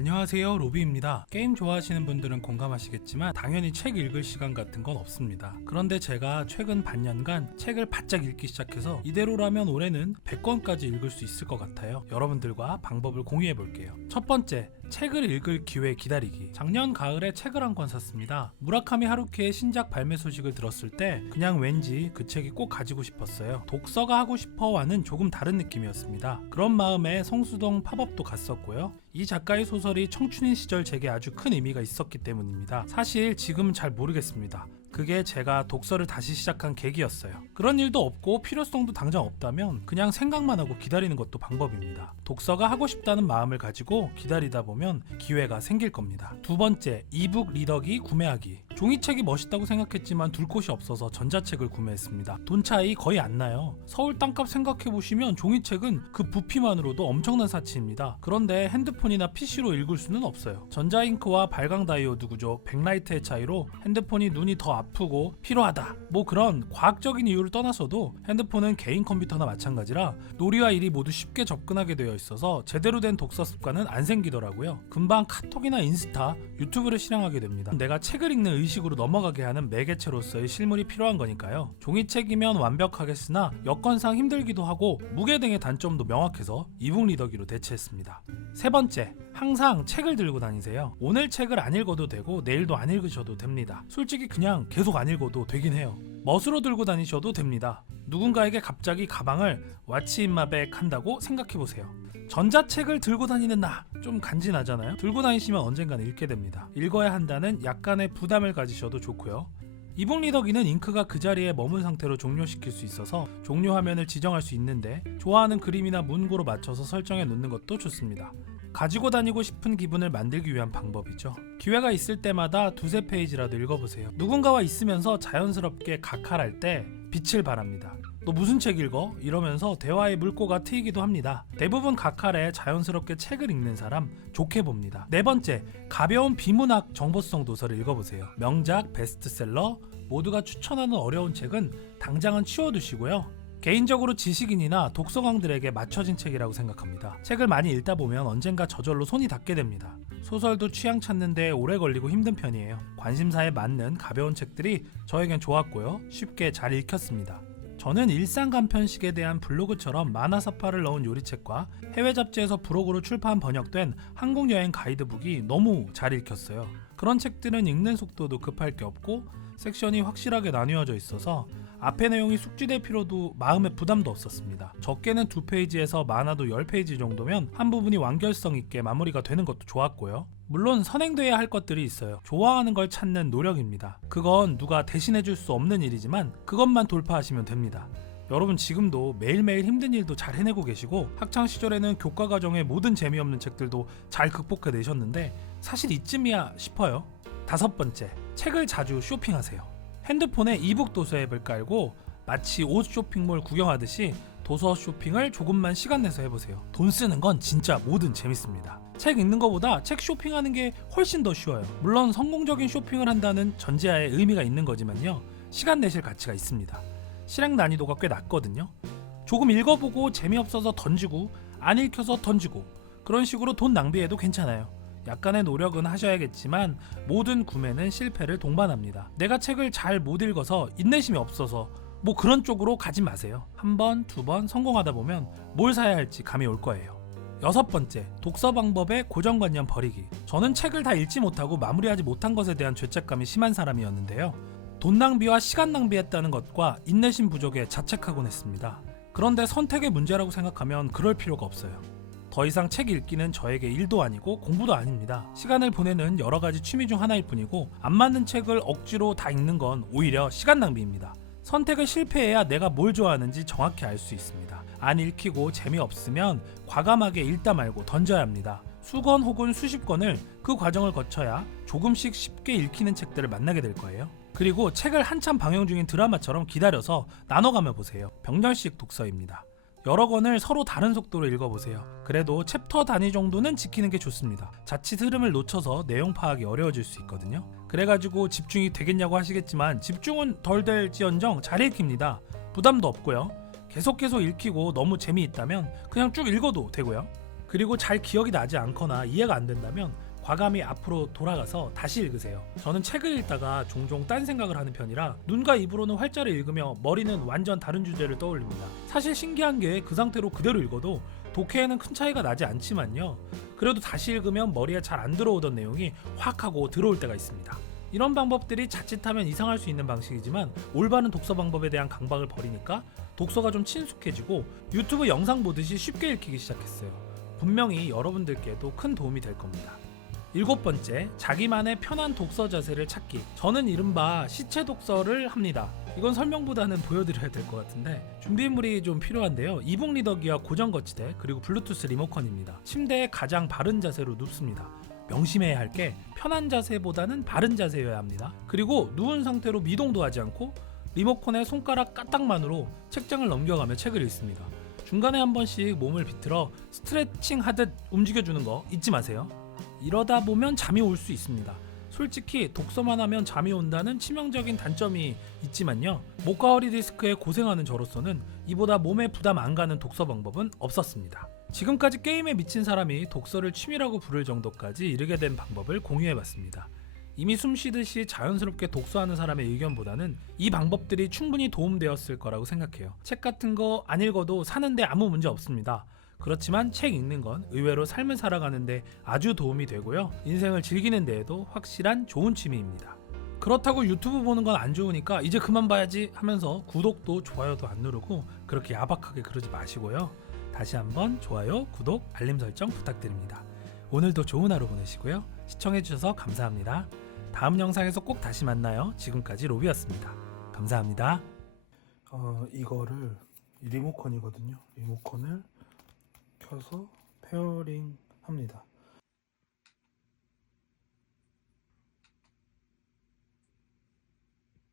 안녕하세요, 로비입니다. 게임 좋아하시는 분들은 공감하시겠지만 당연히 책 읽을 시간 같은 건 없습니다. 그런데 제가 최근 반년간 책을 바짝 읽기 시작해서 이대로라면 올해는 100권까지 읽을 수 있을 것 같아요. 여러분들과 방법을 공유해 볼게요. 첫 번째, 책을 읽을 기회 기다리기. 작년 가을에 책을 한 권 샀습니다. 무라카미 하루키의 신작 발매 소식을 들었을 때 그냥 왠지 그 책이 꼭 가지고 싶었어요. 독서가 하고 싶어와는 조금 다른 느낌이었습니다. 그런 마음에 성수동 팝업도 갔었고요. 이 작가의 소설이 청춘인 시절 제게 아주 큰 의미가 있었기 때문입니다. 사실 지금은 잘 모르겠습니다. 그게 제가 독서를 다시 시작한 계기였어요. 그런 일도 없고 필요성도 당장 없다면 그냥 생각만 하고 기다리는 것도 방법입니다. 독서가 하고 싶다는 마음을 가지고 기다리다 보면 기회가 생길 겁니다. 두 번째, 이북 리더기 구매하기. 종이책이 멋있다고 생각했지만 둘 곳이 없어서 전자책을 구매했습니다. 돈 차이 거의 안 나요. 서울 땅값 생각해보시면 종이책은 그 부피만으로도 엄청난 사치입니다. 그런데 핸드폰이나 PC로 읽을 수는 없어요. 전자잉크와 발광 다이오드 구조, 백라이트의 차이로 핸드폰이 눈이 더 아프고 피로하다, 뭐 그런 과학적인 이유를 떠나서도 핸드폰은 개인 컴퓨터나 마찬가지라 놀이와 일이 모두 쉽게 접근하게 되어 있어서 제대로 된 독서 습관은 안 생기더라고요. 금방 카톡이나 인스타, 유튜브를 실행하게 됩니다. 내가 책을 읽는 의식으로 넘어가게 하는 매개체로서의 실물이 필요한 거니까요. 종이책이면 완벽하겠으나 여건상 힘들기도 하고 무게 등의 단점도 명확해서 이북 리더기로 대체했습니다. 세 번째, 항상 책을 들고 다니세요. 오늘 책을 안 읽어도 되고 내일도 안 읽으셔도 됩니다. 솔직히 그냥 계속 안 읽어도 되긴 해요. 멋으로 들고 다니셔도 됩니다. 누군가에게 갑자기 가방을 왓츠 인 마 백 한다고 생각해보세요. 전자책을 들고 다니는 나 좀 간지나잖아요. 들고 다니시면 언젠가는 읽게 됩니다. 읽어야 한다는 약간의 부담을 가지셔도 좋고요. 이북 리더기는 잉크가 그 자리에 머문 상태로 종료시킬 수 있어서 종료 화면을 지정할 수 있는데 좋아하는 그림이나 문구로 맞춰서 설정해 놓는 것도 좋습니다. 가지고 다니고 싶은 기분을 만들기 위한 방법이죠. 기회가 있을 때마다 두세 페이지라도 읽어보세요. 누군가와 있으면서 자연스럽게 각할할 때 빛을 바랍니다. 너 무슨 책 읽어? 이러면서 대화의 물꼬가 트이기도 합니다. 대부분 각할에 자연스럽게 책을 읽는 사람 좋게 봅니다. 네 번째, 가벼운 비문학 정보성 도서를 읽어보세요. 명작, 베스트셀러, 모두가 추천하는 어려운 책은 당장은 치워두시고요. 개인적으로 지식인이나 독서광들에게 맞춰진 책이라고 생각합니다. 책을 많이 읽다 보면 언젠가 저절로 손이 닿게 됩니다. 소설도 취향 찾는데 오래 걸리고 힘든 편이에요. 관심사에 맞는 가벼운 책들이 저에겐 좋았고요. 쉽게 잘 읽혔습니다. 저는 일상 간편식에 대한 블로그처럼 만화사파를 넣은 요리책과 해외 잡지에서 부록으로 출판 번역된 한국 여행 가이드북이 너무 잘 읽혔어요. 그런 책들은 읽는 속도도 급할 게 없고 섹션이 확실하게 나뉘어져 있어서 앞의 내용이 숙지될 필요도 마음의 부담도 없었습니다. 적게는 2페이지에서 많아도 10페이지 정도면 한 부분이 완결성 있게 마무리가 되는 것도 좋았고요. 물론 선행돼야 할 것들이 있어요. 좋아하는 걸 찾는 노력입니다. 그건 누가 대신해줄 수 없는 일이지만 그것만 돌파하시면 됩니다. 여러분 지금도 매일매일 힘든 일도 잘 해내고 계시고 학창시절에는 교과과정의 모든 재미없는 책들도 잘 극복해내셨는데 사실 이쯤이야 싶어요. 다섯 번째, 책을 자주 쇼핑하세요. 핸드폰에 이북 도서 앱을 깔고 마치 옷 쇼핑몰 구경하듯이 도서 쇼핑을 조금만 시간 내서 해보세요. 돈 쓰는 건 진짜 뭐든 재밌습니다. 책 읽는 것보다 책 쇼핑하는 게 훨씬 더 쉬워요. 물론 성공적인 쇼핑을 한다는 전제하에 의미가 있는 거지만요, 시간 내실 가치가 있습니다. 실행 난이도가 꽤 낮거든요. 조금 읽어보고 재미없어서 던지고 안 읽혀서 던지고 그런 식으로 돈 낭비해도 괜찮아요. 약간의 노력은 하셔야겠지만 모든 구매는 실패를 동반합니다. 내가 책을 잘 못 읽어서 인내심이 없어서 뭐 그런 쪽으로 가지 마세요. 한 번, 두 번 성공하다 보면 뭘 사야 할지 감이 올 거예요. 여섯 번째, 독서 방법의 고정관념 버리기. 저는 책을 다 읽지 못하고 마무리하지 못한 것에 대한 죄책감이 심한 사람이었는데요. 돈 낭비와 시간 낭비했다는 것과 인내심 부족에 자책하곤 했습니다. 그런데 선택의 문제라고 생각하면 그럴 필요가 없어요. 더 이상 책 읽기는 저에게 일도 아니고 공부도 아닙니다. 시간을 보내는 여러 가지 취미 중 하나일 뿐이고 안 맞는 책을 억지로 다 읽는 건 오히려 시간 낭비입니다. 선택을 실패해야 내가 뭘 좋아하는지 정확히 알 수 있습니다. 안 읽히고 재미없으면 과감하게 읽다 말고 던져야 합니다. 수권 혹은 수십 권을 그 과정을 거쳐야 조금씩 쉽게 읽히는 책들을 만나게 될 거예요. 그리고 책을 한참 방영 중인 드라마처럼 기다려서 나눠가며 보세요. 병렬식 독서입니다. 여러 권을 서로 다른 속도로 읽어보세요. 그래도 챕터 단위 정도는 지키는 게 좋습니다. 자칫 흐름을 놓쳐서 내용 파악이 어려워질 수 있거든요. 그래가지고 집중이 되겠냐고 하시겠지만 집중은 덜 될지언정 잘 읽힙니다. 부담도 없고요. 계속 읽히고 너무 재미있다면 그냥 쭉 읽어도 되고요. 그리고 잘 기억이 나지 않거나 이해가 안 된다면 과감히 앞으로 돌아가서 다시 읽으세요. 저는 책을 읽다가 종종 딴 생각을 하는 편이라 눈과 입으로는 활자를 읽으며 머리는 완전 다른 주제를 떠올립니다. 사실 신기한 게 그 상태로 그대로 읽어도 독해에는 큰 차이가 나지 않지만요. 그래도 다시 읽으면 머리에 잘 안 들어오던 내용이 확 하고 들어올 때가 있습니다. 이런 방법들이 자칫하면 이상할 수 있는 방식이지만 올바른 독서 방법에 대한 강박을 버리니까 독서가 좀 친숙해지고 유튜브 영상 보듯이 쉽게 읽히기 시작했어요. 분명히 여러분들께도 큰 도움이 될 겁니다. 7번째, 자기만의 편한 독서 자세를 찾기. 저는 이른바 시체 독서를 합니다. 이건 설명보다는 보여드려야 될 것 같은데 준비물이 좀 필요한데요. 이북 리더기와 고정 거치대 그리고 블루투스 리모컨입니다. 침대에 가장 바른 자세로 눕습니다. 명심해야 할 게 편한 자세보다는 바른 자세여야 합니다. 그리고 누운 상태로 미동도 하지 않고 리모컨의 손가락 까딱만으로 책장을 넘겨가며 책을 읽습니다. 중간에 한 번씩 몸을 비틀어 스트레칭 하듯 움직여주는 거 잊지 마세요. 이러다 보면 잠이 올 수 있습니다. 솔직히 독서만 하면 잠이 온다는 치명적인 단점이 있지만요. 목과 허리 디스크에 고생하는 저로서는 이보다 몸에 부담 안 가는 독서 방법은 없었습니다. 지금까지 게임에 미친 사람이 독서를 취미라고 부를 정도까지 이르게 된 방법을 공유해봤습니다. 이미 숨쉬듯이 자연스럽게 독서하는 사람의 의견보다는 이 방법들이 충분히 도움되었을 거라고 생각해요. 책 같은 거 안 읽어도 사는데 아무 문제 없습니다. 그렇지만 책 읽는 건 의외로 삶을 살아가는데 아주 도움이 되고요. 인생을 즐기는 데에도 확실한 좋은 취미입니다. 그렇다고 유튜브 보는 건 안 좋으니까 이제 그만 봐야지 하면서 구독도 좋아요도 안 누르고 그렇게 야박하게 그러지 마시고요. 다시 한번 좋아요, 구독, 알림 설정 부탁드립니다. 오늘도 좋은 하루 보내시고요. 시청해주셔서 감사합니다. 다음 영상에서 꼭 다시 만나요. 지금까지 로비였습니다. 감사합니다. 이거를 리모컨이거든요. 리모컨을 켜서 페어링 합니다.